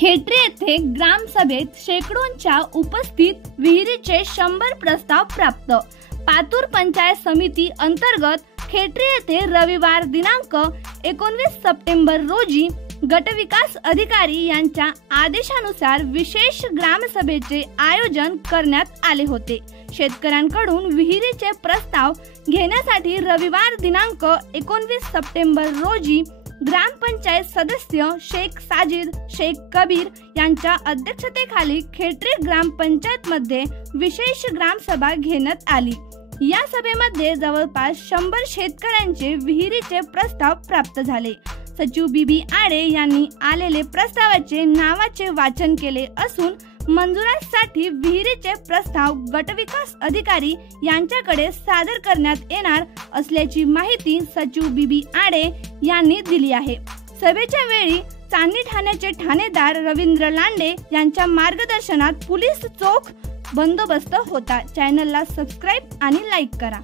खेटरे येथे ग्रामसभेत शेकडोंच्या उपस्थित विहिरीचे 100 प्रस्ताव प्राप्त। पातूर पंचायत समिती अंतर्गत खेटरे येथे रविवार दिनांक 19 सप्टेंबर रोजी गटविकास अधिकारी यांच्या आदेशानुसार विशेष ग्रामसभेचे आयोजन करण्यात आले होते। शेतकऱ्यांकडून विहिरीचे प्रस्ताव घेण्यासाठी रविवार दिनांक 19 सप्टेंबर रोजी ग्रामपंचायत सदस्य शेख साजिद शेख कबीर यांच्या अध्यक्षतेखाली खेटरे ग्रामपंचायत मध्ये विशेष ग्रामसभा घेण्यात आली। या सभेमध्ये जवळपास 100 शेतकऱ्यांचे विहिरीचे प्रस्ताव प्राप्त झाले। सचिव बीबी आडे यांनी आलेले प्रस्तावाचे नावाचे वाचन केले असून मंजुरासाठी विहिरीचे प्रस्ताव गटविकास अधिकारी यांच्याकडे सादर करण्यात येणार असल्याची माहिती सचिव बीबी आडे यांनी दिली आहे। सभेच्या वेळी चांदणी ठाण्याचे ठाणेदार रवींद्र लांडे यांच्या मार्गदर्शनात पोलीस चोख बंदोबस्त होता। चॅनलला सबस्क्राइब आणि लाईक करा।